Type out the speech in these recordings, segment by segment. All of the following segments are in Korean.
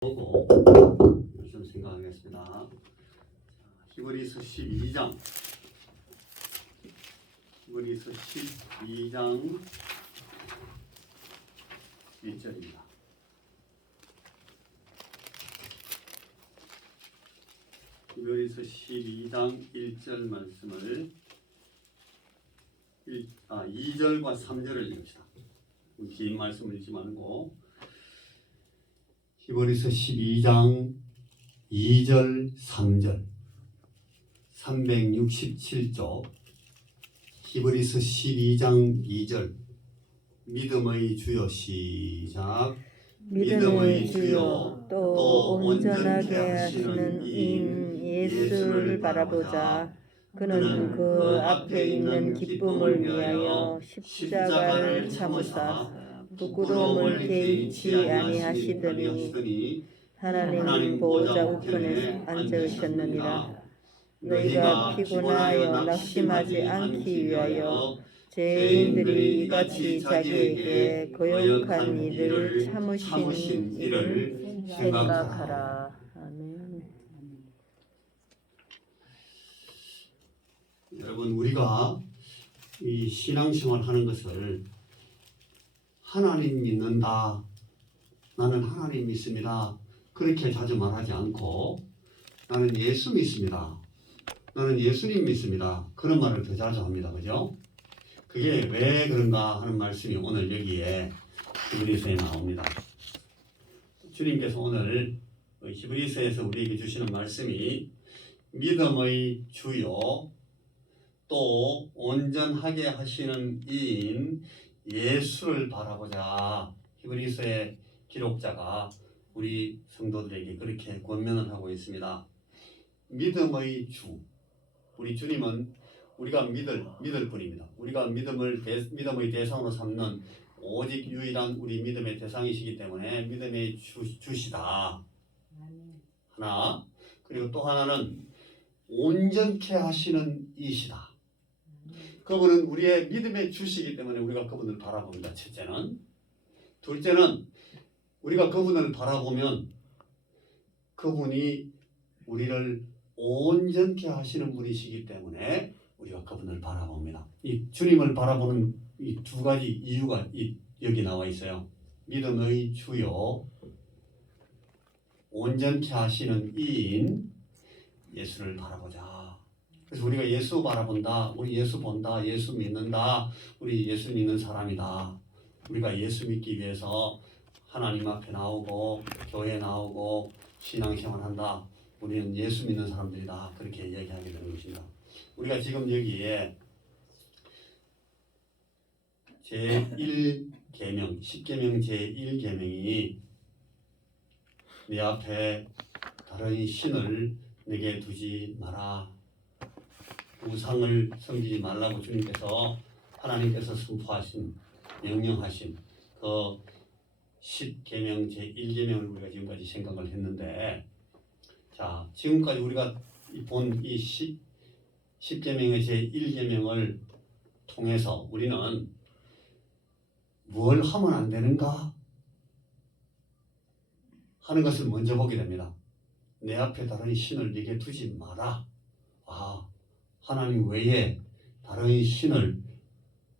보고 좀 생각하겠습니다. 히브리서 12장 1절입니다. 히브리서 12장 1절 말씀을 2절과 3절을 읽읍시다. 긴 말씀을 읽지 말고 히브리서 12장 2절 3절 367쪽 히브리서 12장 2절 믿음의 주여 시작. 믿음의 주여 또 온전하게 하시는 이인 예수를 바라보자. 그는 그 앞에 있는 기쁨을 위하여 십자가를 참으사 부끄러움을 개의치 아니하시더니 하나님 보좌 우편에 앉으셨느니라. 너희가 피곤하여 낙심하지 않기 위하여 죄인들이 이같이 자기에게 거역한 일을 참으신 일을 생각하라. 아멘. 여러분, 우리가 이 신앙생활 하는 것을 하나님 믿는다, 나는 하나님 믿습니다, 그렇게 자주 말하지 않고 나는 예수 믿습니다, 나는 예수님 믿습니다, 그런 말을 더 자주 합니다. 그죠? 그게 왜 그런가 하는 말씀이 오늘 여기에 히브리서에 나옵니다. 주님께서 오늘 히브리서에서 우리에게 주시는 말씀이 믿음의 주요 또 온전하게 하시는 이인 예수를 바라보자. 히브리서의 기록자가 우리 성도들에게 그렇게 권면을 하고 있습니다. 믿음의 주, 우리 주님은 우리가 믿을 분입니다. 우리가 믿음의 대상으로 삼는 오직 유일한 우리 믿음의 대상이시기 때문에 믿음의 주시다. 하나, 그리고 또 하나는 온전케 하시는 이시다. 그분은 우리의 믿음의 주시기 때문에 우리가 그분을 바라봅니다. 첫째는. 둘째는 우리가 그분을 바라보면 그분이 우리를 온전케 하시는 분이시기 때문에 우리가 그분을 바라봅니다. 이 주님을 바라보는 이 두 가지 이유가 여기 나와 있어요. 믿음의 주요 온전케 하시는 이인 예수를 바라보자. 그래서 우리가 예수 바라본다, 우리 예수 본다, 예수 믿는다, 우리 예수 믿는 사람이다. 우리가 예수 믿기 위해서 하나님 앞에 나오고 교회에 나오고 신앙생활한다. 우리는 예수 믿는 사람들이다. 그렇게 얘기하게 되는 것입니다. 우리가 지금 여기에 제1계명, 10계명 제1계명이 네 앞에 다른 신을 내게 두지 마라. 우상을 섬기지 말라고 주님께서 하나님께서 선포하신 명령하신 그 10계명 제1계명을 우리가 지금까지 생각을 했는데, 자, 지금까지 우리가 본 이 10계명의 제1계명을 통해서 우리는 뭘 하면 안 되는가 하는 것을 먼저 보게 됩니다. 내 앞에 다른 신을 네게 두지 마라. 하나님 외에 다른 신을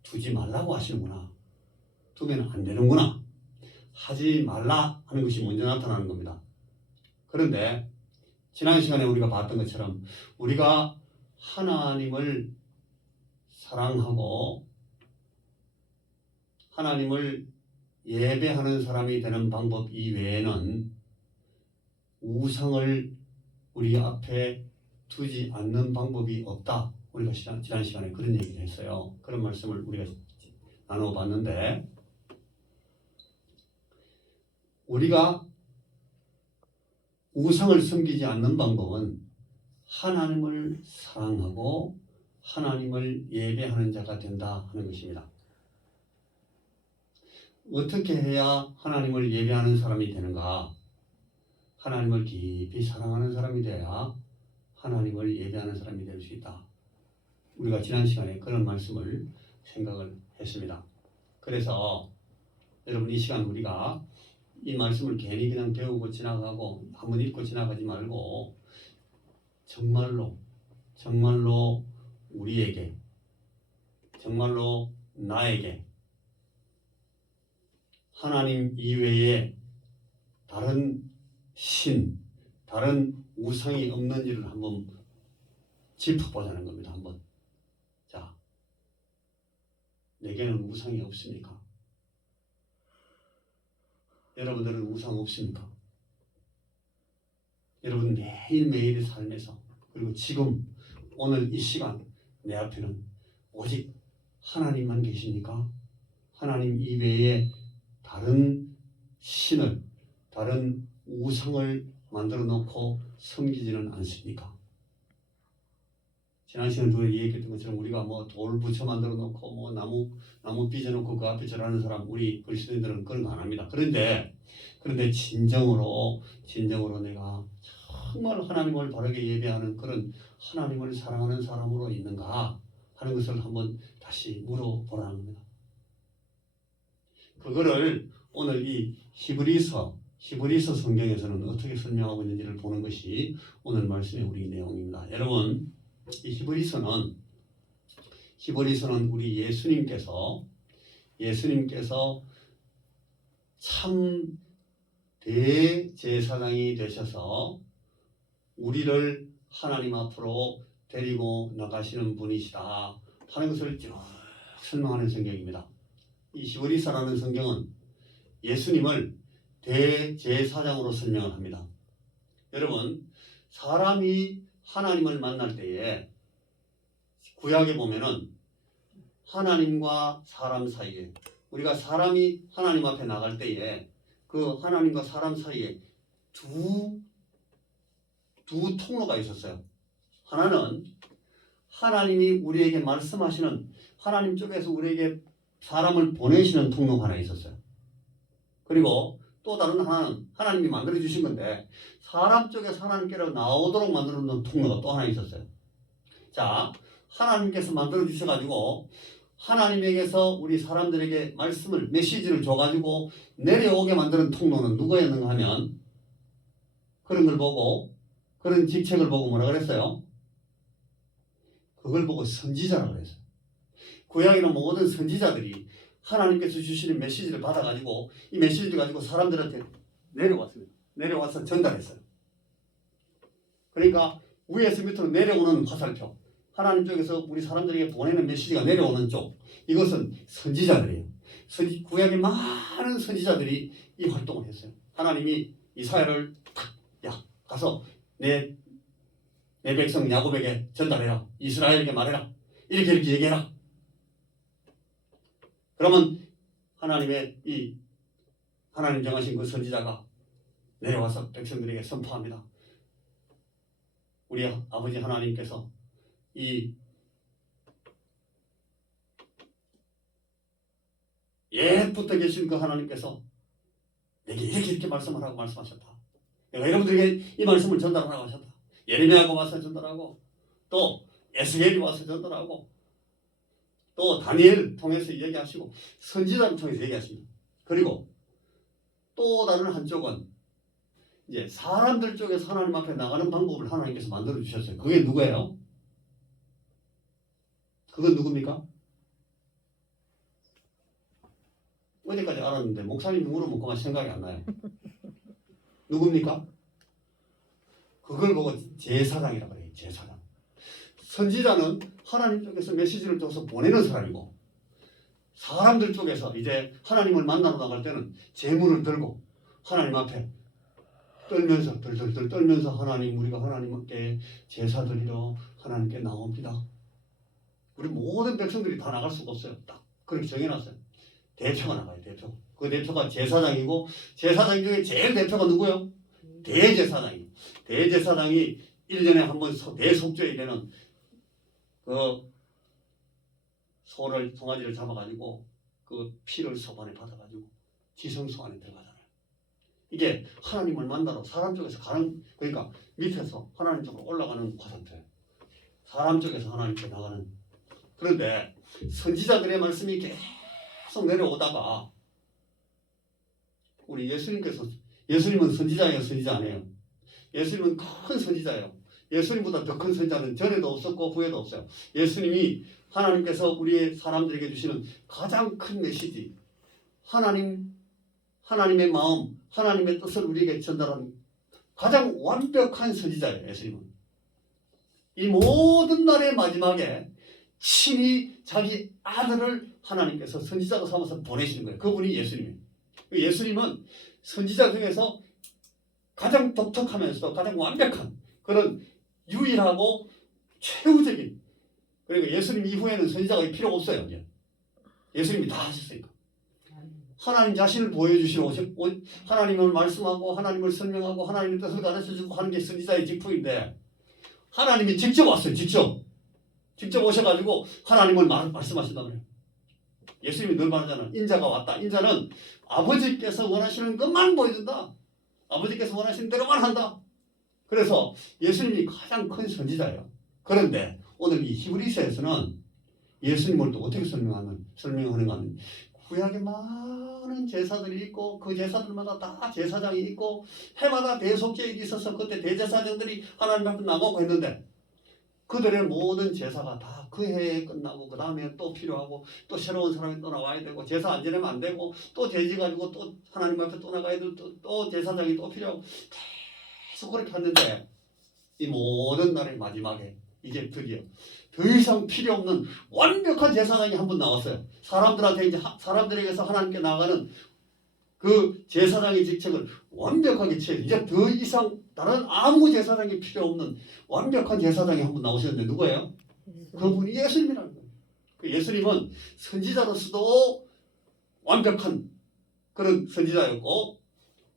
두지 말라고 하시는구나. 두면 안 되는구나. 하지 말라 하는 것이 먼저 나타나는 겁니다. 그런데 지난 시간에 우리가 봤던 것처럼 우리가 하나님을 사랑하고 하나님을 예배하는 사람이 되는 방법 이외에는 우상을 우리 앞에 두지 않는 방법이 없다. 우리가 지난 시간에 그런 얘기를 했어요. 그런 말씀을 우리가 나눠봤는데, 우리가 우상을 섬기지 않는 방법은 하나님을 사랑하고 하나님을 예배하는 자가 된다 하는 것입니다. 어떻게 해야 하나님을 예배하는 사람이 되는가? 하나님을 깊이 사랑하는 사람이 돼야 하나님을 예배하는 사람이 될 수 있다. 우리가 지난 시간에 그런 말씀을 생각을 했습니다. 그래서 여러분, 이 시간 우리가 이 말씀을 괜히 그냥 배우고 지나가고 한번 읽고 지나가지 말고 정말로 우리에게, 정말로 나에게 하나님 이외에 다른 신, 다른 우상이 없는지를 한번 짚어보자는 겁니다. 한번. 자, 내게는 우상이 없습니까? 여러분들은 우상 없습니까? 여러분 매일매일의 삶에서, 그리고 지금 오늘 이 시간 내 앞에는 오직 하나님만 계십니까? 하나님 이외에 다른 신을, 다른 우상을 만들어 놓고 섬기지는 않습니까? 지난 시간에 우리가 얘기했던 것처럼 우리가 뭐 돌 부처 만들어 놓고 뭐 나무 빚어 놓고 그 앞에 절하는 사람, 우리 그리스도인들은 그런 거 안 합니다. 그런데 진정으로 내가 정말 하나님을 바르게 예배하는 그런 하나님을 사랑하는 사람으로 있는가 하는 것을 한번 다시 물어보라는 겁니다. 그거를 오늘 이 히브리서 성경에서는 어떻게 설명하고 있는지를 보는 것이 오늘 말씀의 우리 내용입니다. 여러분, 이 히브리서는 우리 예수님께서 참 대제사장이 되셔서 우리를 하나님 앞으로 데리고 나가시는 분이시다 하는 것을 쭉 설명하는 성경입니다. 이 히브리서라는 성경은 예수님을 대제사장으로 설명을 합니다. 여러분, 사람이 하나님을 만날 때에 구약에 보면은 하나님과 사람 사이에, 우리가 사람이 하나님 앞에 나갈 때에 그 하나님과 사람 사이에 두 통로가 있었어요. 하나는 하나님이 우리에게 말씀하시는, 하나님 쪽에서 우리에게 사람을 보내시는 통로가 하나 있었어요. 그리고 또 다른 하나는 하나님이 만들어 주신 건데 사람 쪽에서 하나님께로 나오도록 만들어 놓은 통로가 또 하나 있었어요. 자, 하나님께서 만들어 주셔가지고 하나님에게서 우리 사람들에게 말씀을, 메시지를 줘가지고 내려오게 만드는 통로는 누구였는가 하면, 그런 걸 보고, 그런 직책을 보고 뭐라 그랬어요? 그걸 보고 선지자라고 그랬어요. 구약에는 모든 선지자들이 하나님께서 주시는 메시지를 받아가지고 이 메시지를 가지고 사람들한테 내려왔습니다. 내려와서 전달했어요. 그러니까 위에서 밑으로 내려오는 화살표, 하나님 쪽에서 우리 사람들에게 보내는 메시지가 내려오는 쪽, 이것은 선지자들이에요. 구약의 많은 선지자들이 이 활동을 했어요. 하나님이 이사야를 야 가서 내 백성 야곱에게 전달해라, 이스라엘에게 말해라, 이렇게 얘기해라. 그러면 하나님 정하신 그 선지자가 내려와서 백성들에게 선포합니다. 우리 아버지 하나님께서 이 옛부터 계신 그 하나님께서 내게 이렇게 말씀하라고 말씀하셨다. 내가 여러분들에게 이 말씀을 전달하라고 하셨다. 예레미야가 와서 전달하고, 또 에스겔이 와서 전달하고, 또 다니엘 통해서 얘기하시고, 선지자를 통해서 얘기하십니다. 그리고 또 다른 한쪽은 이제 사람들 쪽에서 하나님 앞에 나가는 방법을 하나님께서 만들어 주셨어요. 그게 누구예요? 그건 누굽니까? 어디까지 알았는데 목사님 물어보면 그만 생각이 안 나요. 누굽니까? 그걸 보고 제사장이라고 해요. 제사장. 선지자는 하나님 쪽에서 메시지를 줘서 보내는 사람이고, 사람들 쪽에서 이제 하나님을 만나러 나갈 때는 제물을 들고 하나님 앞에 떨면서 덜덜덜 떨면서 하나님, 우리가 하나님께 제사 드리러 하나님께 나옵니다. 우리 모든 백성들이 다 나갈 수가 없어요. 딱 그렇게 정해놨어요. 대표가 나가요. 대표. 그 대표가 제사장이고, 제사장 중에 제일 대표가 누구예요? 대제사장이에요. 대제사장이 1년에 한 번 대속죄에 되는 그 소를, 송아지를 잡아가지고 그 피를 소반에 받아가지고 지성소 안에 들어가잖아요. 이게 하나님을 만나러 사람 쪽에서 가는, 그러니까 밑에서 하나님 쪽으로 올라가는 화살표예요. 사람 쪽에서 하나님께 나가는. 그런데 선지자들의 말씀이 계속 내려오다가 우리 예수님은 선지자예요, 선지자 아니에요? 예수님은 큰 선지자예요. 예수님보다 더 큰 선지자는 전에도 없었고 후에도 없어요. 예수님이 하나님께서 우리 사람들에게 주시는 가장 큰 메시지, 하나님의 마음, 하나님의 뜻을 우리에게 전달하는 가장 완벽한 선지자예요. 예수님은 이 모든 날의 마지막에 친히 자기 아들을 하나님께서 선지자로 삼아서 보내시는 거예요. 그분이 예수님이에요. 예수님은 선지자 중에서 가장 독특하면서 가장 완벽한 그런 유일하고 최후적인, 그리고 예수님 이후에는 선지자가 필요가 없어요. 이제 예수님이 다 하셨으니까. 하나님 자신을 보여주시러 하나님을 말씀하고 하나님을 설명하고 하나님의 뜻을 가르쳐주고 하는 게 선지자의 직분인데, 하나님이 직접 왔어요. 직접 오셔가지고 하나님을 말씀하신단 말이에요. 예수님이 늘 말하잖아요. 인자가 왔다. 인자는 아버지께서 원하시는 것만 보여준다. 아버지께서 원하시는 대로만 한다. 그래서 예수님이 가장 큰 선지자예요. 그런데 오늘 이 히브리서에서는 예수님을 또 어떻게 설명하는가 하면, 구약에 많은 제사들이 있고 그 제사들마다 다 제사장이 있고 해마다 대속제일이 있어서 그때 대제사장들이 하나님 앞에 나가고 했는데, 그들의 모든 제사가 다 그 해에 끝나고 그 다음에 또 필요하고 또 새로운 사람이 또 나와야 되고 제사 안 지내면 안 되고 또 돼지 가지고 또 하나님 앞에 또 나가야 되고 또 제사장이 또 필요하고 계속 그렇게 했는데, 이 모든 날의 마지막에 이제 드디어 더 이상 필요 없는 완벽한 제사장이 한 분 나왔어요. 사람들에게서 하나님께 나가는 그 제사장의 직책을 완벽하게 취해 이제 더 이상 다른 아무 제사장이 필요 없는 완벽한 제사장이 한 분 나오셨는데 누구예요? 그분이 예수님이라는 거예요. 그 예수님은 선지자로서도 완벽한 그런 선지자였고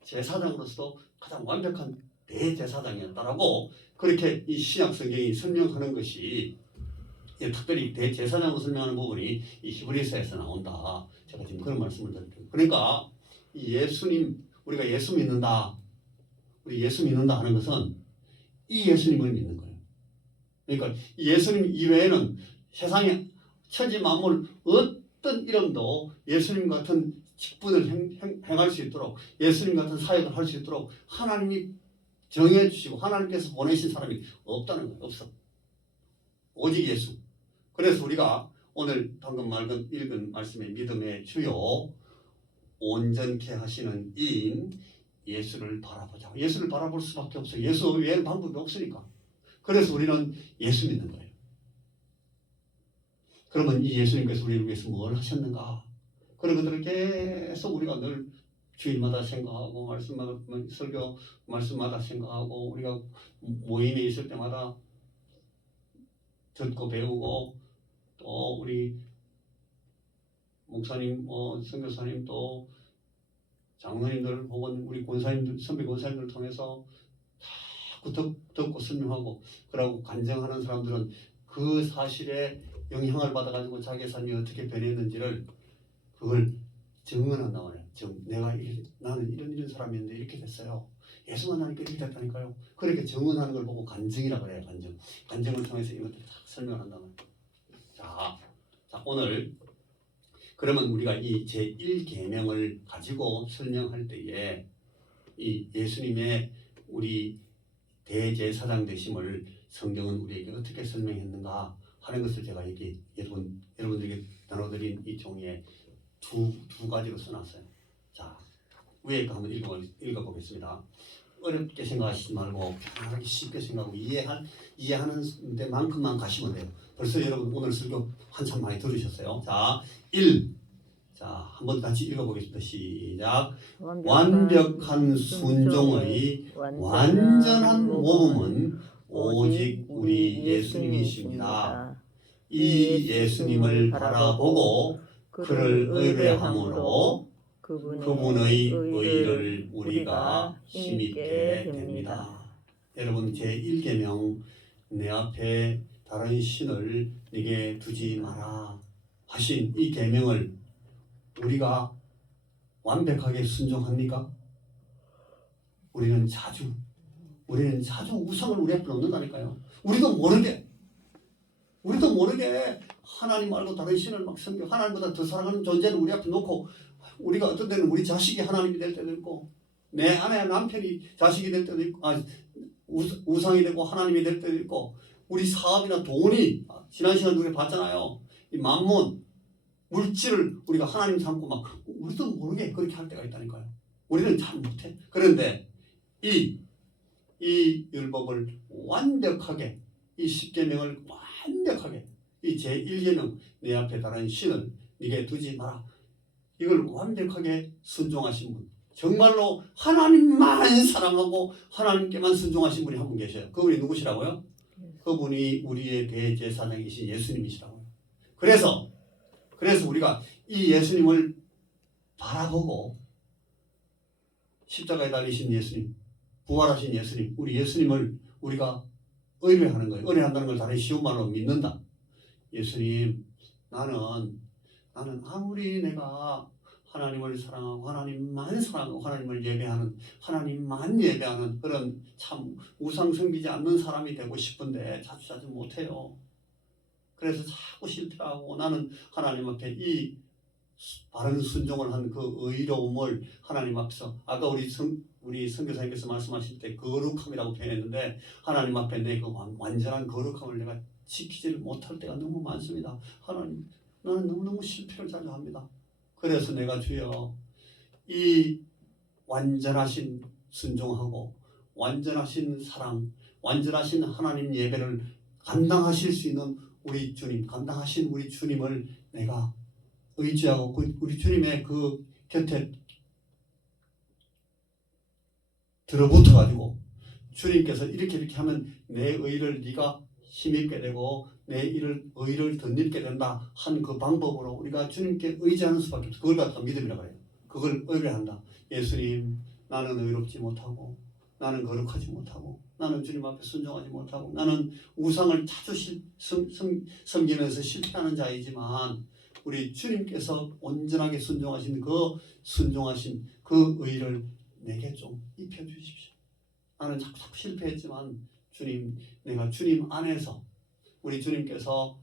제사장으로서도 가장 완벽한 대제사장이었다라고 그렇게 이 신약 성경이 설명하는 것이, 특별히 대제사장으로 설명하는 부분이 이 히브리서에서 나온다. 제가 지금 그런 말씀을 드릴게요. 그러니까 이 예수님, 우리가 예수 믿는다, 우리 예수 믿는다 하는 것은 이 예수님을 믿는 거예요. 그러니까 예수님 이외에는 세상에 천지 만물 어떤 이름도 예수님 같은 직분을 행할 수 있도록, 예수님 같은 사역을 할 수 있도록 하나님이 정해주시고 하나님께서 보내신 사람이 없다는 거예요. 없어. 오직 예수. 그래서 우리가 오늘 방금 읽은 말씀의 믿음의 주요 온전케 하시는 이인 예수를 바라보자. 예수를 바라볼 수밖에 없어요. 예수 외에는 방법이 없으니까. 그래서 우리는 예수 믿는 거예요. 그러면 이 예수님께서 우리를 위해서 뭘 하셨는가? 그런 것들을 계속 우리가 늘 주일마다 생각하고 설교 말씀마다 생각하고 우리가 모임에 있을 때마다 듣고 배우고, 또 우리 목사님, 선교사님, 또 장로님들 혹은 우리 권사님들, 선배 권사님들 통해서 다 듣고 설명하고 그러고 간증하는 사람들은 그 사실에 영향을 받아가지고 자기 삶이 어떻게 변했는지를 그걸 증언한단 말이에요. 나는 이런 사람이었는데 이렇게 됐어요. 예수만 하니까 이렇게 됐다니까요. 그렇게 증언하는 걸 보고 간증이라고 해요. 간증을 통해서 이것들을 다 설명을 한단 말이에요. 자, 오늘 그러면 우리가 이 제1계명을 가지고 설명할 때에 이 예수님의 우리 대제사장 되심을 성경은 우리에게 어떻게 설명했는가 하는 것을 제가 여기 여러분들에게 나눠드린 이 종이에 두 가지로 써놨어요. 자, 위에 거 한번 읽어보겠습니다. 어렵게 생각하시지 말고 편하게 쉽게 생각하고 이해하는 데만큼만 가시면 돼요. 벌써 여러분 오늘 설교 한참 많이 들으셨어요. 자, 1. 자, 한번 같이 읽어보겠습니다. 시작. 완벽한 순종의 완전한 모범은 오직 우리 예수님이십니다. 이 예수님을 바라보고 그를 의뢰함으로 그분의 의를 우리가 힘있게 됩니다. 여러분, 제1계명 내 앞에 다른 신을 네게 두지 마라 하신 이 계명을 우리가 완벽하게 순종합니까? 우리는 자주 우상을 우리 앞에 놓는다니까요. 우리도 모르게 하나님 말고 다른 신을 막 섬겨 하나님보다 더 사랑하는 존재를 우리 앞에 놓고 우리가 어떤 때는 우리 자식이 하나님이 될 때도 있고 내 아내 남편이 자식이 될 때도 있고 우상이 되고 하나님이 될 때도 있고 우리 사업이나 돈이 지난 시간 우리 봤잖아요. 이 만몬 물질을 우리가 하나님 삼고 막 우리도 모르게 그렇게 할 때가 있다니까요. 우리는 잘 못해. 그런데 이 율법을 완벽하게 이 십계명을 완벽하게 이 제1계명 내 앞에 다른 신을 네게 두지 마라. 이걸 완벽하게 순종하신 분, 정말로 하나님만 사랑하고 하나님께만 순종하신 분이 한 분 계셔요. 그분이 누구시라고요? 그분이 우리의 대제사장이신 예수님이시라고요. 그래서 우리가 이 예수님을 바라보고 십자가에 달리신 예수님, 부활하신 예수님, 우리 예수님을 우리가 의뢰하는 거예요. 의뢰한다는 걸 다른 쉬운 말로 믿는다. 예수님, 나는 아무리 내가 하나님을 사랑하고 하나님만 사랑하고 하나님을 예배하는 하나님만 예배하는 그런 참 우상 섬기지 않는 사람이 되고 싶은데 자주 못해요. 그래서 자꾸 실패하고 나는 하나님 앞에 이 바른 순종을 한 그 의로움을 하나님 앞에서 아까 우리 선교사님께서 말씀하실 때 거룩함이라고 표현했는데 하나님 앞에 내 그 완전한 거룩함을 내가 지키지를 못할 때가 너무 많습니다. 하나님, 나는 너무너무 실패를 자주 합니다. 그래서 내가 주여 이 완전하신 순종하고 완전하신 사랑, 완전하신 하나님 예배를 감당하실 수 있는 우리 주님, 감당하신 우리 주님을 내가 의지하고 우리 주님의 그 곁에 들어붙어 가지고 주님께서 이렇게 하면 내 의를 네가 힘입게 되고 내 의를 덧입게 된다 한 그 방법으로 우리가 주님께 의지하는 수밖에 없어. 그걸 갖다 믿음이라고 그래요. 그걸 의뢰한다. 예수님, 나는 의롭지 못하고 나는 거룩하지 못하고 나는 주님 앞에 순종하지 못하고 나는 우상을 자주 섬기면서 실패하는 자이지만 우리 주님께서 온전하게 순종하신 그 의를 내게 좀 입혀주십시오. 나는 자꾸 실패했지만 주님, 내가 주님 안에서 우리 주님께서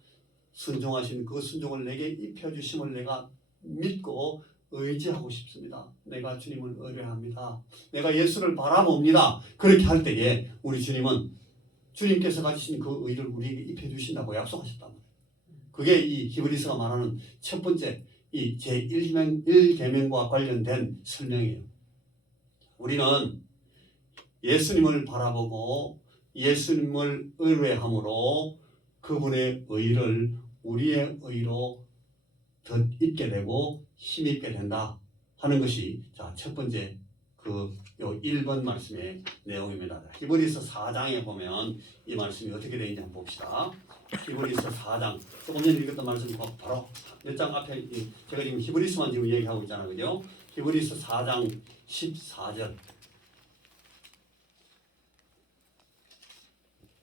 순종하신 그 순종을 내게 입혀주심을 내가 믿고 의지하고 싶습니다. 내가 주님을 의뢰합니다. 내가 예수를 바라봅니다. 그렇게 할 때에 우리 주님은 주님께서 가지신 그 의를 우리에게 입혀주신다고 약속하셨단 말이에요. 그게 이 히브리서가 말하는 첫 번째 이 제1계명과 관련된 설명이에요. 우리는 예수님을 바라보고 예수님을 의뢰함으로 그분의 의를 우리의 의로 덧입게 되고 힘입게 된다 하는 것이 자, 첫 번째 요 1번 말씀의 내용입니다. 히브리서 4장에 보면 이 말씀이 어떻게 되는지 한번 봅시다. 히브리서 4장 조금 전에 읽었던 말씀 바로 몇 장 앞에 제가 지금 히브리서만 지금 얘기하고 있잖아요. 그죠? 히브리서 4장 14절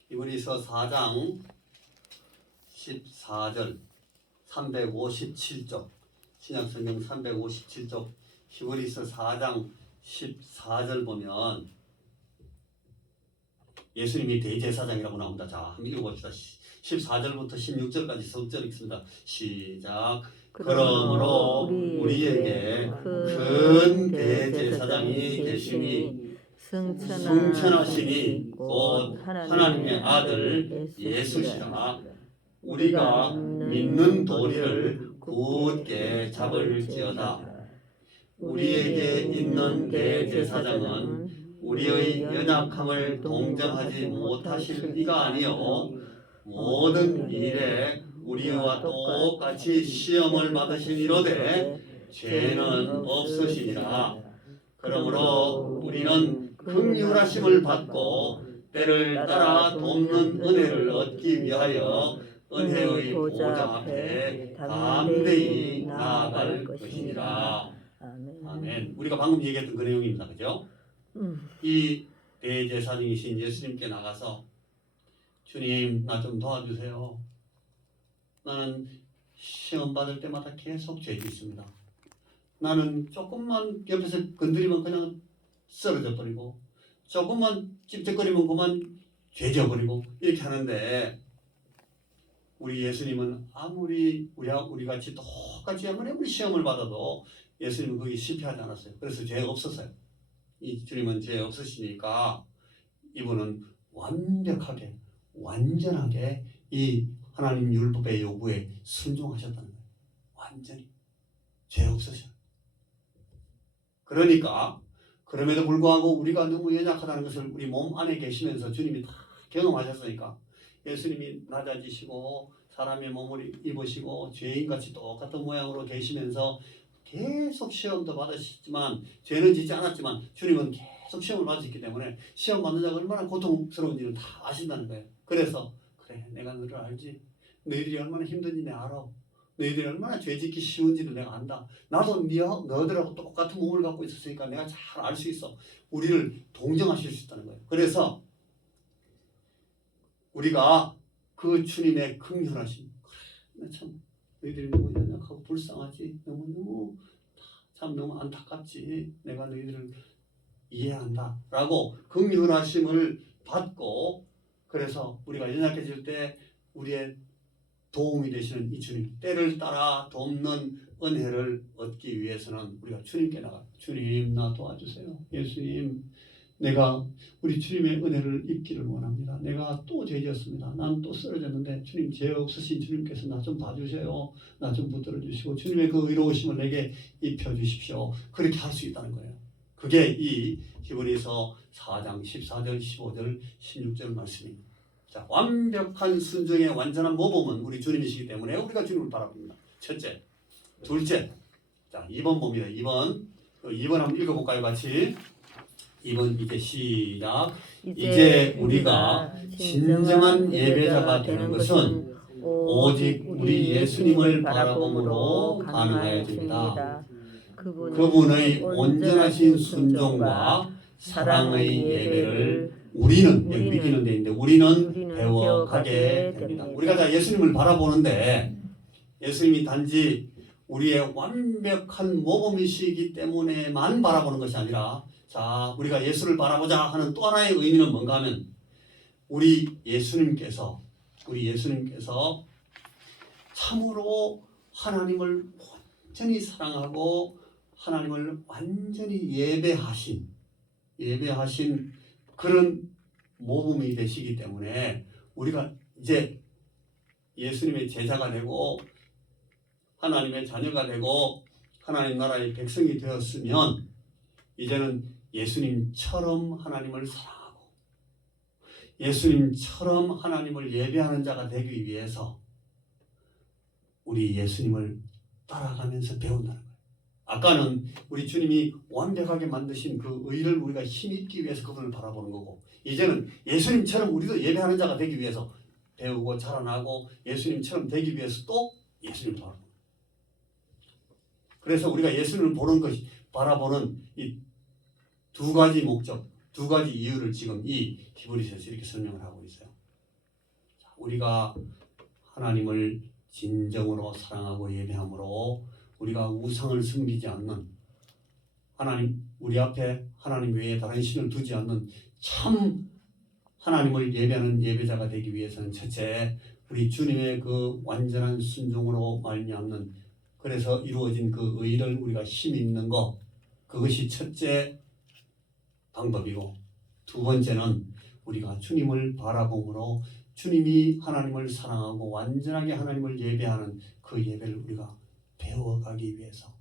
히브리서 4장 14절 357쪽 신약성경 357쪽 히브리서 4장 14절 보면 예수님이 대제사장이라고 나옵니다. 자, 한번 읽어봅시다. 14절부터 16절까지 성절 읽습니다. 시작. 그러므로 우리에게 큰 대제사장이 계시니 승천하시니 곧 하나님의 아들 예수시라. 우리가 믿는 도리를 굳게 잡을지어다. 우리에게 있는 대제사장은 우리의 연약함을 동정하지 못하실 이가 아니요 모든 일에 우리와 똑같이 시험을 받으시니로되 죄는 없으시니라. 그러므로 우리는 긍휼하심을 받고 때를 따라 돕는 은혜를 얻기 위하여 은혜의 보좌 앞에 담대히 나아갈 것이니라. 아멘. 우리가 방금 얘기했던 그 내용입니다. 그죠? 이 대제사장이신 예수님께 나가서 주님, 나 좀 도와주세요. 나는 시험 받을 때마다 계속 죄 짓습니다. 나는 조금만 옆에서 건드리면 그냥 쓰러져 버리고 조금만 찝쩍거리면 그만 죄져 버리고 이렇게 하는데 우리 예수님은 아무리 우리 같이 똑같이 아무리 시험을 받아도 예수님은 거기 실패하지 않았어요. 그래서 죄 없었어요. 이 주님은 죄 없으시니까 이분은 완벽하게 완전하게 이 하나님 율법의 요구에 순종하셨다는 거예요. 완전히 죄 없으셔. 그러니까 그럼에도 불구하고 우리가 너무 연약하다는 것을 우리 몸 안에 계시면서 주님이 다 경험하셨으니까 예수님이 낮아지시고 사람의 몸을 입으시고 죄인같이 똑같은 모양으로 계시면서 계속 시험도 받으셨지만 죄는 짓지 않았지만 주님은 계속 시험을 받으셨기 때문에 시험 받는 자가 얼마나 고통스러운지를 다 아신다는 거예요. 그래서 그래 내가 너를 알지. 너희들이 얼마나 힘든지 내가 알아. 너희들이 얼마나 죄 짓기 쉬운지를 내가 안다. 나도 너희들하고 똑같은 몸을 갖고 있었으니까 내가 잘 알 수 있어. 우리를 동정하실 수 있다는 거예요. 그래서 우리가 그 주님의 긍휼하심, 그래, 참 너희들이 너무 연약하고 불쌍하지, 너무 안타깝지. 내가 너희들을 이해한다라고 긍휼하심을 받고 그래서 우리가 연약해질 때 우리의 도움이 되시는 이 주님, 때를 따라 돕는 은혜를 얻기 위해서는 우리가 주님께 나가. 주님 나 도와주세요. 예수님 내가 우리 주님의 은혜를 입기를 원합니다. 내가 또 죄지었습니다. 난 또 쓰러졌는데 주님 죄 없으신 주님께서 나 좀 봐주세요. 나 좀 붙들어 주시고 주님의 그 의로우심을 내게 입혀 주십시오. 그렇게 할 수 있다는 거예요. 그게 이 히브리서 4장 14절 15절 16절 말씀입니다. 자, 완벽한 순종의 완전한 모범은 우리 주님이시기 때문에 우리가 주님을 바라봅니다. 첫째. 둘째. 자, 2번 봅니다. 2번 한번 읽어볼까요? 같이. 2번 이제 시작. 이제 우리가 진정한 예배자가 되는 것은 오직 우리 예수님을 바라봄으로 가능하여집니다. 그분의 온전하신 순종과 사랑의 예배를 우리는 여기 믿기는 데인데 우리는 배워가게 됩니다. 우리가 다 예수님을 바라보는데 예수님이 단지 우리의 완벽한 모범이시기 때문에만 바라보는 것이 아니라 자 우리가 예수를 바라보자 하는 또 하나의 의미는 뭔가 하면 우리 예수님께서 참으로 하나님을 완전히 사랑하고 하나님을 완전히 예배하신 그런 모범이 되시기 때문에 우리가 이제 예수님의 제자가 되고 하나님의 자녀가 되고 하나님 나라의 백성이 되었으면 이제는 예수님처럼 하나님을 사랑하고 예수님처럼 하나님을 예배하는 자가 되기 위해서 우리 예수님을 따라가면서 배운다는 거예요. 아까는 우리 주님이 완벽하게 만드신 그 의를 우리가 힘입기 위해서 그분을 바라보는 거고 이제는 예수님처럼 우리도 예배하는 자가 되기 위해서 배우고 자라나고 예수님처럼 되기 위해서 또 예수님을 바라보는 거예요. 그래서 우리가 예수님을 보는 것이 바라보는 이 두 가지 목적, 두 가지 이유를 지금 이 히브리서에서 이렇게 설명을 하고 있어요. 우리가 하나님을 진정으로 사랑하고 예배함으로 우리가 우상을 섬기지 않는 하나님 우리 앞에 하나님 외에 다른 신을 두지 않는 참 하나님을 예배하는 예배자가 되기 위해서는 첫째 우리 주님의 그 완전한 순종으로 말미암는 그래서 이루어진 그 의를 우리가 힘입는 것 그것이 첫째 방법이고 두 번째는 우리가 주님을 바라봄으로 주님이 하나님을 사랑하고 완전하게 하나님을 예배하는 그 예배를 우리가 배워가기 위해서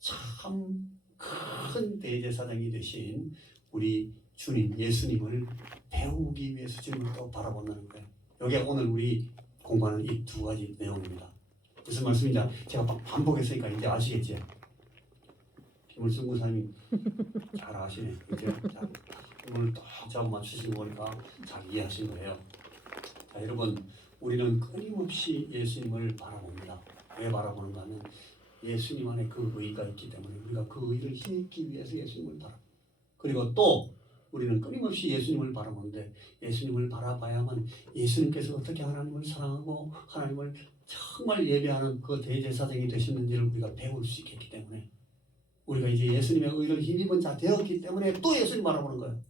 참 큰 대제사장이 되신 우리 주님 예수님을 배우기 위해서 주님을 또 바라본다는 거예요. 이게 오늘 우리 공부하는 이 두 가지 내용입니다. 무슨 말씀인지 제가 반복했으니까 이제 아시겠지? 김을순 구사님이 잘 아시네. 이제 오늘 딱 잡아 맞추신 거니까 잘 이해하신 거예요. 자, 여러분 우리는 끊임없이 예수님을 바라봅니다. 왜 바라보는가 하면 예수님 안에 그 의가 있기 때문에 우리가 그 의를 힘입기 위해서 예수님을 바라봅니다. 그리고 또 우리는 끊임없이 예수님을 바라보는데 예수님을 바라봐야만 예수님께서 어떻게 하나님을 사랑하고 하나님을 정말 예배하는 그 대제사장이 되셨는지를 우리가 배울 수 있겠기 때문에 우리가 이제 예수님의 의를 힘입은 자 되었기 때문에 또 예수님 바라보는 거예요.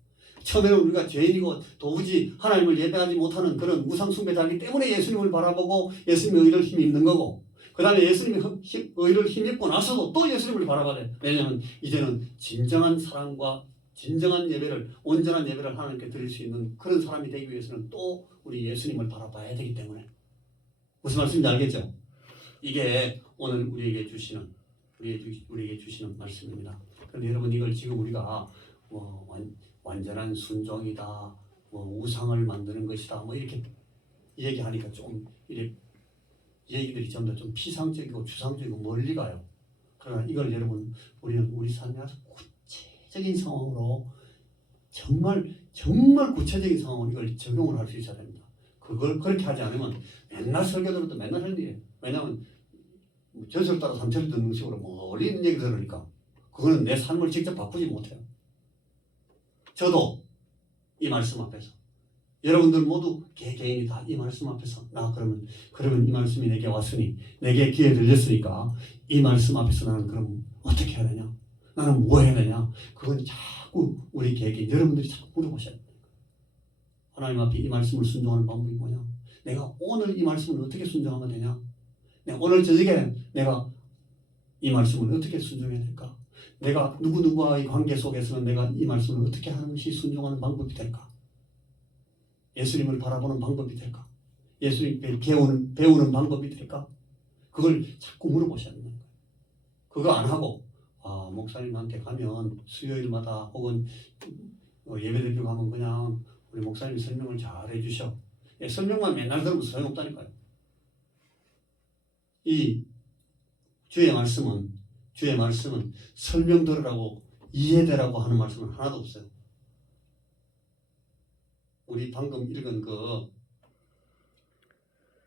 처음에는 우리가 죄인이고 도무지 하나님을 예배하지 못하는 그런 우상 숭배자이기 때문에 예수님을 바라보고 예수님의 의를 힘입는 거고 그 다음에 예수님이 의를 힘입고 나서도 또 예수님을 바라봐야 돼. 왜냐하면 이제는 진정한 사랑과 진정한 예배를, 온전한 예배를 하나님께 드릴 수 있는 그런 사람이 되기 위해서는 또 우리 예수님을 바라봐야 되기 때문에. 무슨 말씀인지 알겠죠? 이게 오늘 우리에게 주시는 말씀입니다. 그런데 여러분, 이걸 지금 우리가 완전한 순종이다, 우상을 만드는 것이다, 이렇게 얘기하니까 좀 이렇게 얘기들이 전부 다 좀 피상적이고 추상적이고 멀리 가요. 그러나 이걸 여러분, 우리는 우리 삶에 아주 구체적인 상황으로 정말 구체적인 상황으로 이걸 적용을 할 수 있어야 됩니다. 그걸 그렇게 하지 않으면 맨날 설교 들어도 맨날 하는 일이에요. 왜냐하면 전설 따라 삼천리 듣는 식으로 멀리 있는 얘기 들으니까 그거는 내 삶을 직접 바꾸지 못해요. 저도 이 말씀 앞에서, 여러분들 모두 개개인이 다 이 말씀 앞에서 그러면 이 말씀이 내게 왔으니, 내게 귀에 들렸으니까 이 말씀 앞에서 나는 그럼 어떻게 해야 되냐? 나는 뭐 해야 되냐? 그건 자꾸 우리 개개인, 여러분들이 자꾸 물어보셔야 돼요. 하나님 앞에 이 말씀을 순종하는 방법이 뭐냐? 내가 오늘 이 말씀을 어떻게 순종하면 되냐? 오늘 저녁에 내가 이 말씀을 어떻게 순종해야 될까? 내가 누구누구와의 관계 속에서는 내가 이 말씀을 어떻게 하는 것이 순종하는 방법이 될까? 예수님을 바라보는 방법이 될까? 예수님께 배우는 방법이 될까? 그걸 자꾸 물어보셔야 합니다. 그거 안 하고 목사님한테 가면 수요일마다 혹은 예배드리러 가면 그냥 우리 목사님 설명을 잘 해주셔. 설명만 맨날 들으면 소용없다니까요. 이 주의 말씀은 설명 들으라고, 이해되라고 하는 말씀은 하나도 없어요. 우리 방금 읽은 그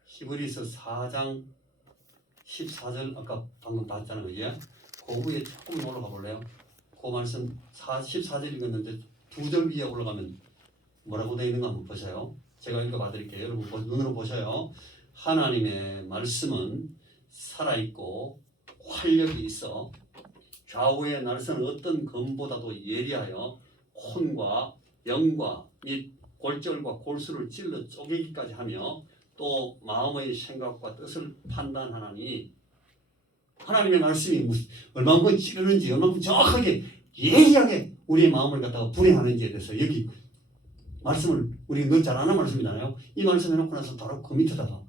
히브리서 4장 14절 아까 방금 봤잖아요. 예? 그 위에 조금 올라가 볼래요? 그 말씀 14절 읽었는데 2절 위에 올라가면 뭐라고 되어 있는가 한번 보세요. 제가 읽어봐 드릴게요. 여러분 눈으로 보셔요. 하나님의 말씀은 살아있고 활력이 있어 좌우에 날선 어떤 검보다도 예리하여 혼과 영과 및 골절과 골수를 찔러 쪼개기까지 하며 또 마음의 생각과 뜻을 판단하나니, 하나님의 말씀이 얼마만큼 찌르는지, 얼마만큼 정확하게 예리하게 우리의 마음을 갖다가 분해하는지에 대해서 여기 말씀을 우리가 늘 잘 아는 말씀이잖아요. 이 말씀 해놓고 나서 바로 그 밑에다가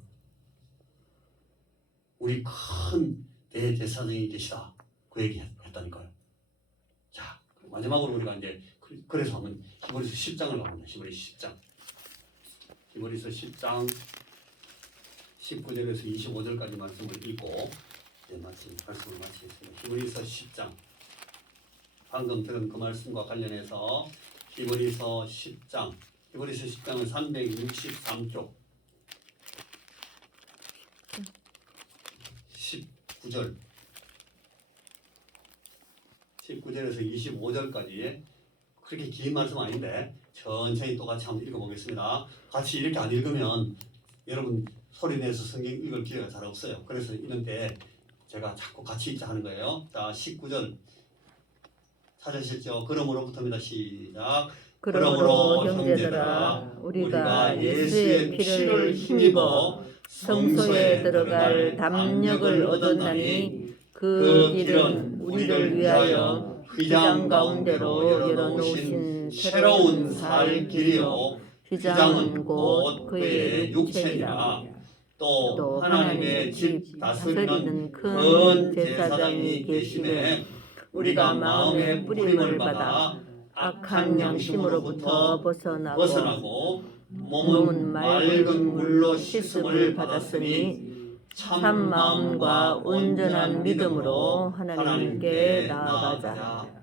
우리 큰 대제사장이 계시다, 그 얘기 했다니까요. 자, 마지막으로 우리가 이제 그래서 한번 히브리서 10장을 가보면, 히브리서 10장 히브리서 10장 19절에서 25절까지 말씀을 읽고 말씀을 마치겠습니다. 히브리서 10장, 방금 들은 그 말씀과 관련해서 히브리서 10장은 363쪽 19절에서 25절까지 그렇게 긴 말씀 아닌데 천천히 또 같이 한번 읽어보겠습니다. 같이 이렇게 안 읽으면 여러분 소리내서 성경 읽을 기회가 잘 없어요. 그래서 이런 때 제가 자꾸 같이 읽자 하는 거예요. 자, 19절 찾으셨죠? 그러므로부터입니다. 시작. 그러므로 형제들아, 우리가 예수의 피를 힘입어 성소에 들어갈 담력을 얻었나니 그 길은 우리를 위하여 휘장 가운데로 열어놓으신 새로운 살 길이요, 휘장은 곧 그의 육체니라. 또 하나님의 집 다스리는 큰 제사장이 계시매 우리가 마음의 뿌림을 받아 악한 양심으로부터 벗어나고 몸은 맑은 물로 씻음을 받았으니 참 마음과 온전한 믿음으로 하나님께 나아가자.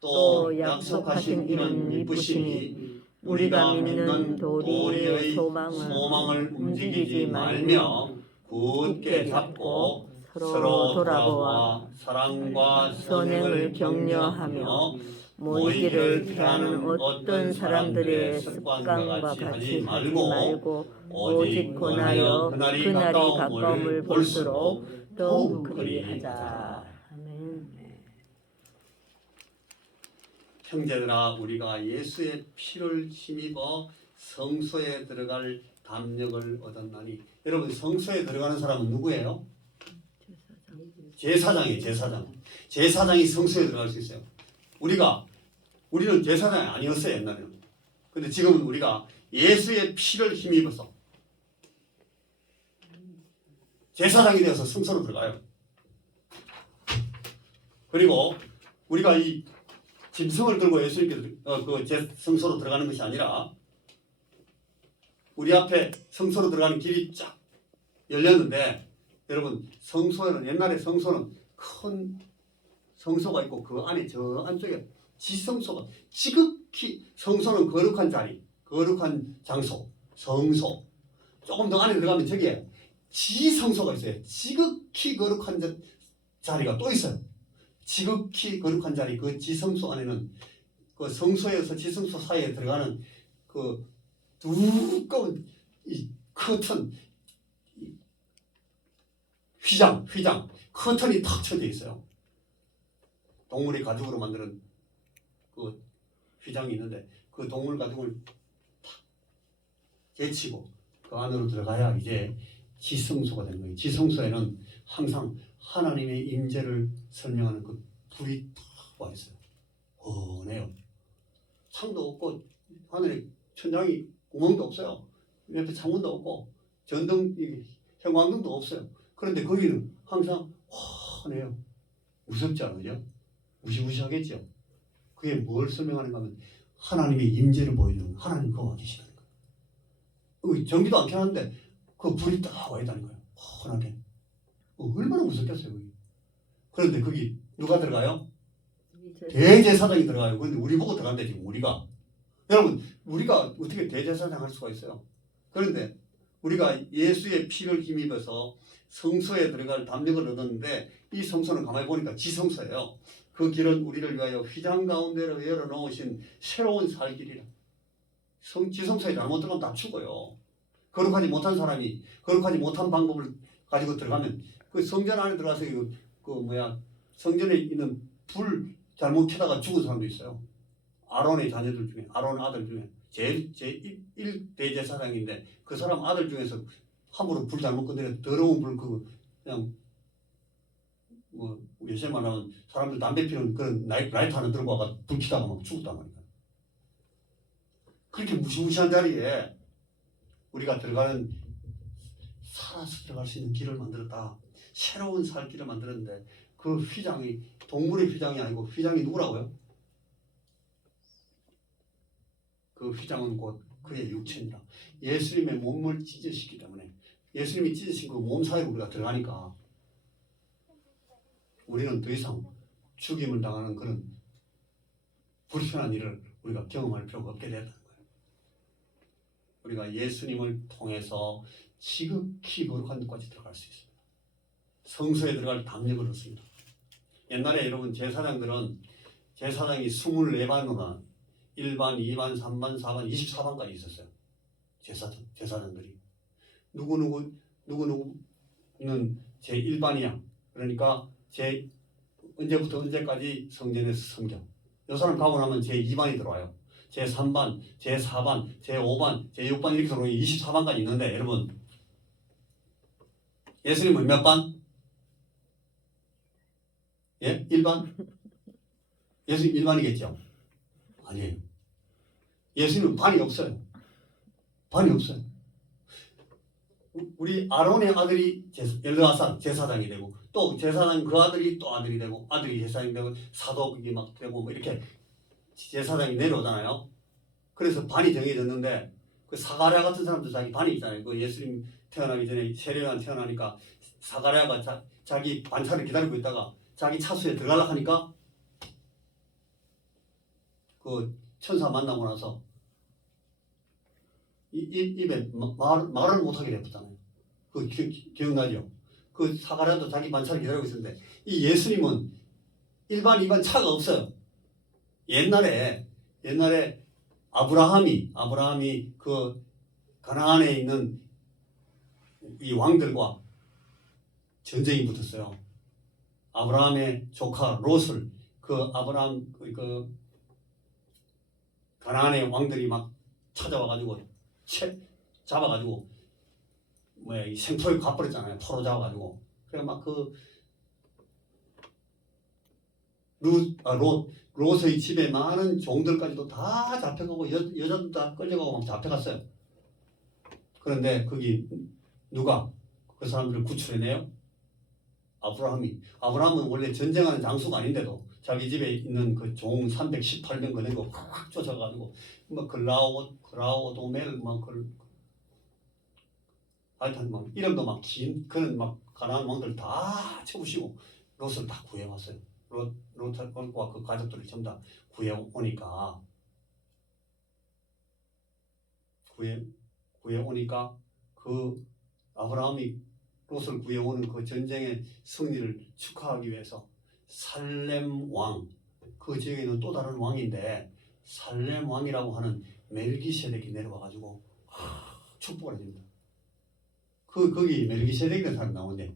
또 약속하신 이는 미쁘시니 우리가 믿는 도리의 소망을 움직이지 말며 굳게 잡고 서로 돌아보아 사랑과 선행을 격려하며 모이기를 피하는 어떤 사람들의 습관과 같이 하지 말고 오직 권하여 그날이 가까움을 볼수록 더욱 그리하자. 아멘. 형제들아, 우리가 예수의 피를 힘입어 성소에 들어갈 담력을 얻었나니. 여러분, 성소에 들어가는 사람은 누구예요? 제사장이에요. 제사장. 제사장이 성소에 들어갈 수 있어요. 우리는 제사장이 아니었어요. 옛날에는. 근데 지금은 우리가 예수의 피를 힘입어서 제사장이 되어서 성소로 들어가요. 그리고 우리가 이 짐승을 들고 예수님께 성소로 들어가는 것이 아니라 우리 앞에 성소로 들어가는 길이 쫙 열렸는데, 여러분, 성소에는, 옛날에 성소는 큰 성소가 있고 그 안에 저 안쪽에 지성소가, 지극히 성소는 거룩한 자리, 거룩한 장소, 성소. 조금 더 안에 들어가면 저기에 지성소가 있어요. 지극히 거룩한 자리가 또 있어요. 지극히 거룩한 자리, 그 지성소 안에는 그 성소에서 지성소 사이에 들어가는 그 두꺼운 이 커튼, 휘장, 커튼이 탁 쳐져 있어요. 동물의 가죽으로 만드는 그 휘장이 있는데 그 동물 가죽을 탁 제치고 그 안으로 들어가야 이제 지성소가 되는 거예요. 지성소에는 항상 하나님의 임재를 설명하는 그 불이 탁 와 있어요. 훤해요. 창도 없고 하늘에 천장이 구멍도 없어요. 옆에 창문도 없고 전등, 형광등도 없어요. 그런데 거기는 항상 훤해요. 무섭지 않으죠? 무시무시하겠죠? 그게 뭘 설명하는가 하면 하나님의 임재를 보여주는, 하나님 거기 계시다는 거예요. 전기도 안 켜놨는데 그 불이 딱 와 있다는 거예요. 훤하게. 얼마나 무섭겠어요, 거기. 그런데 거기 누가 들어가요? 대제사장이 들어가요. 그런데 우리 보고 들어간대, 지금 우리가. 여러분, 우리가 어떻게 대제사장 할 수가 있어요? 그런데 우리가 예수의 피를 힘입어서 성소에 들어갈 담력을 얻었는데, 이 성소는 가만히 보니까 지성소예요. 그 길은 우리를 위하여 휘장 가운데로 열어놓으신 새로운 살 길이라. 지성소에 잘못 들어가면 다 죽어요. 거룩하지 못한 사람이 거룩하지 못한 방법을 가지고 들어가면 그 성전 안에 들어가서 성전에 있는 불 잘못 켜다가 죽은 사람도 있어요. 아론의 자녀들 중에, 아론 아들 중에 제일 1대제사장인데 그 사람 아들 중에서 함부로 불 잘못 건드려 더러운 불 그냥 요새 말하면 사람들 담배 피는 그런 라이터 하나 들고 와가 불 켜다가 막 죽었단 말이야. 그렇게 무시무시한 자리에 우리가 들어가는, 살아서 들어갈 수 있는 길을 만들었다. 새로운 살 길을 만들었는데 그 휘장이 동물의 휘장이 아니고 휘장이 누구라고요? 그 휘장은 곧 그의 육체입니다. 예수님의 몸을 찢으시기 때문에 예수님이 찢으신 그 몸 사이로 우리가 들어가니까 우리는 더 이상 죽임을 당하는 그런 불편한 일을 우리가 경험할 필요가 없게 됐다는 거예요. 우리가 예수님을 통해서 지극히 거룩한 데까지 들어갈 수 있습니다. 성소에 들어갈 담력을 얻습니다. 옛날에 여러분 제사장들은 제사장이 24반으로 1반, 2반, 3반, 4반, 24반까지 있었어요. 제사장들이. 누구누구는 제1반이야. 그러니까 언제부터 언제까지 성전에서 섬겨. 이 사람 가고 나면 제2반이 들어와요. 제3반, 제4반, 제5반, 제6반 이렇게 들어오면 24반까지 있는데, 여러분 예수님은 몇 반? 예? 1반? 예수님 1반이겠죠? 아니에요. 예수님은 반이 없어요. 반이 없어요. 우리 아론의 아들이 엘르아살 제사장이 되고, 또 제사장 그 아들이 또 아들이 되고, 아들이 제사장이 되고, 사독이 막 되고, 뭐 이렇게 제사장이 내려오잖아요. 그래서 반이 정해졌는데, 그 사가랴 같은 사람도 자기 반이 있잖아요. 그 예수님 태어나기 전에 세례요한 태어나니까 사가랴가 자기 반차를 기다리고 있다가 자기 차수에 들어가려고 하니까 그 천사 만나고 나서 입에 말을 못하게 됐잖아요. 그 기억나죠? 그 사가랴도 자기 반차를 기다리고 있었는데, 이 예수님은 1반, 2반 차가 없어요. 옛날에 아브라함이 그 가나안에 있는 이 왕들과 전쟁이 붙었어요. 아브라함의 조카 롯을 그 가나안의 왕들이 막 찾아와가지고 잡아가지고 이 생포에 가버렸잖아요. 포로 잡아가지고. 그래 막 그 롯의 집에 많은 종들까지도 다 잡혀가고 여자도 다 끌려가고 막 잡혀갔어요. 그런데 거기 누가 그 사람들을 구출해내요? 아브라함은 원래 전쟁하는 장수가 아닌데도 자기 집에 있는 그 종 318명 거내고 확 쫓아가지고 막 그라오도멜 하여튼 막 이름도 막 긴 그런 막 가나안 왕들 다 채우시고 롯을 다 구해왔어요. 롯과 그 가족들을 전부 다 구해오니까 그 아브라함이 롯을 구해오는 그 전쟁의 승리를 축하하기 위해서 살렘 왕, 그 지역에는 또 다른 왕인데 살렘 왕이라고 하는 멜기세덱이 내려와가지고 축복을 해줍니다. 거기 멜기세덱이라는 사람이 나오는데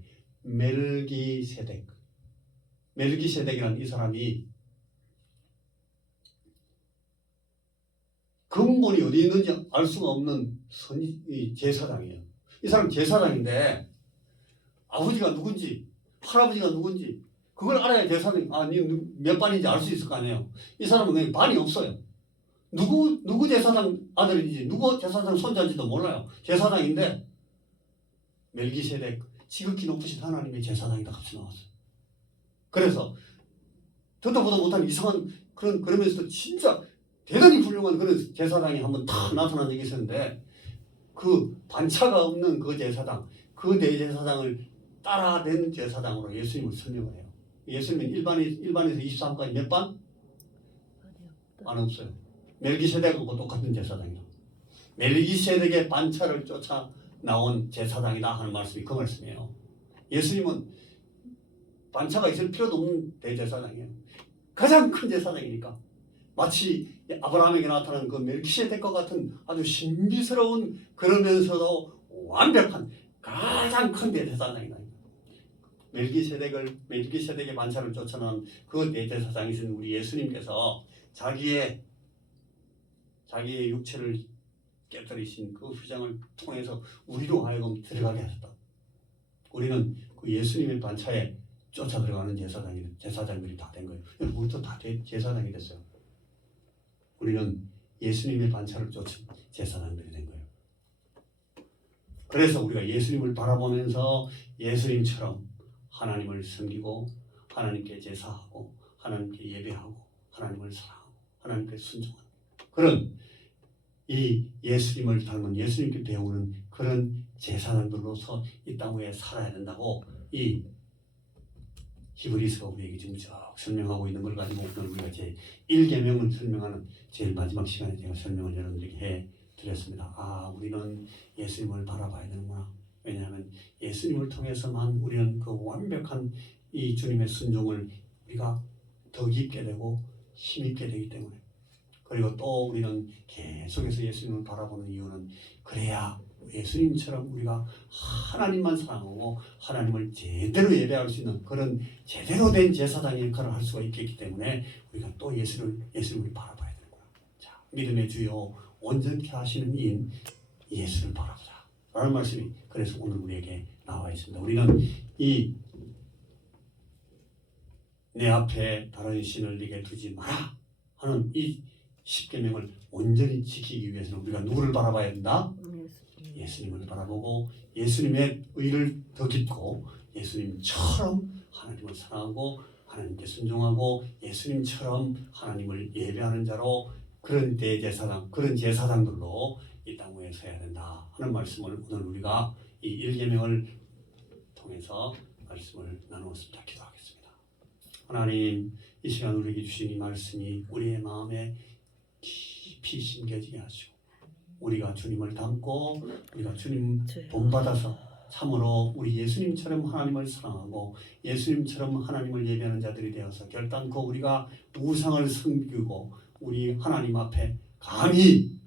멜기세덱이라는 이 사람이 근본이 어디 있는지 알 수가 없는 제사장이에요. 이 사람 제사장인데 아버지가 누군지 할아버지가 누군지 그걸 알아야 제사장이 몇 반인지 알 수 있을 거 아니에요. 이 사람은 그냥 반이 없어요. 누구 제사장 아들인지 누구 제사장 손자인지도 몰라요. 제사장인데 멜기세덱 지극히 높으신 하나님의 제사장이다 같이 나왔어요. 그래서 듣도 보도 못한 이상한 그러면서도 진짜 대단히 훌륭한 그런 제사장이 한번 탁 나타난 적이 있었는데 그 반차가 없는 그 제사장, 그 대제사장을 따라낸 제사장으로 예수님을 설명을 해요. 예수님은 일반에서 23까지 몇 반? 안 없어요. 멜기세덱하고 똑같은 제사장이다. 멜기세덱의 반차를 쫓아 나온 제사장이다 하는 말씀이 그 말씀이에요. 예수님은 반차가 있을 필요도 없는 대제사장이에요. 가장 큰 제사장이니까 마치 아브라함에게 나타난 그 멜기세덱과 같은 아주 신비스러운 그러면서도 완벽한 가장 큰 대제사장이다. 멜기세덱의 반차를 쫓아난 그 대제사장이신 우리 예수님께서 자기의 육체를 깨뜨리신 그 휴장을 통해서 우리로 하여금 들어가게 하셨다. 우리는 그 예수님의 반차에 쫓아 들어가는 제사장들이 다 된 거예요. 우리도 다 제사장이 됐어요. 우리는 예수님의 반차를 쫓은 제사장들이 된 거예요. 그래서 우리가 예수님을 바라보면서 예수님처럼 하나님을 섬기고 하나님께 제사하고 하나님께 예배하고 하나님을 사랑하고 하나님께 순종하는 그런 이 예수님을 닮은 예수님께 배우는 그런 제사장들로서 이 땅 위에 살아야 된다고 이 히브리서가 우리에게 지금 쭉 설명하고 있는 걸 가지고 오늘 우리가 제 1계명을 설명하는 제일 마지막 시간에 제가 설명을 여러분들에게 해드렸습니다. 우리는 예수님을 바라봐야 되는구나. 왜냐하면 예수님을 통해서만 우리는 그 완벽한 이 주님의 순종을 우리가 더 깊게 되고 힘있게 되기 때문에 그리고 또 우리는 계속해서 예수님을 바라보는 이유는 그래야 예수님처럼 우리가 하나님만 사랑하고 하나님을 제대로 예배할 수 있는 그런 제대로 된 제사장의 역할을 할 수가 있겠기 때문에 우리가 또 예수님을 바라봐야 되는 거야. 자, 믿음의 주요 온전케 하시는 이인 예수를 바라보자 라는 말씀이 그래서 오늘 우리에게 나와 있습니다. 우리는 이 내 앞에 다른 신을 네게 두지 마라 하는 이 10계명을 온전히 지키기 위해서는 우리가 누구를 바라봐야 된다? 예수님을 바라보고 예수님의 의를 더 깊고 예수님처럼 하나님을 사랑하고 하나님께 순종하고 예수님처럼 하나님을 예배하는 자로 그런 대제사장, 그런 제사장들로 이 땅 위에 서야 된다 하는 말씀을 오늘 우리가 이 1계명을 통해서 말씀을 나누었습니다. 기도하겠습니다. 하나님, 이 시간 우리에게 주신 이 말씀이 우리의 마음에 깊이 심겨지게 하시고 우리가 주님을 닮고 우리가 주님 본받아서 참으로 우리 예수님처럼 하나님을 사랑하고 예수님처럼 하나님을 예배하는 자들이 되어서 결단코 우리가 우상을 섬기고 우리 하나님 앞에 감히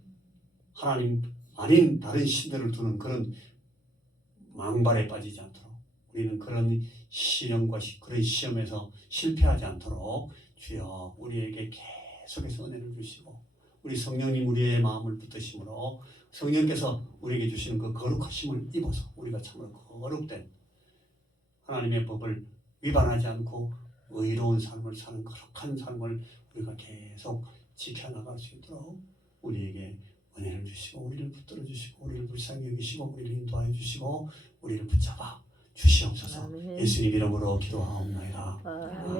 하나님 아닌 다른 신들을 두는 그런 망발에 빠지지 않도록 우리는 그런 시련과 그런 시험에서 실패하지 않도록 주여 우리에게 계속해서 은혜를 주시고 우리 성령님 우리의 마음을 붙드심으로 성령께서 우리에게 주시는 그 거룩하심을 입어서 우리가 참으로 거룩된 하나님의 법을 위반하지 않고 의로운 삶을 사는 거룩한 삶을 우리가 계속 지켜나갈 수 있도록 우리에게 은혜를 주시고 우리를 붙들어 주시고 우리를 불쌍히 여기시고 우리를 인도하여 주시고 우리를 붙잡아 주시옵소서. 아멘. 예수님 이름으로 기도하옵나이다. 아멘.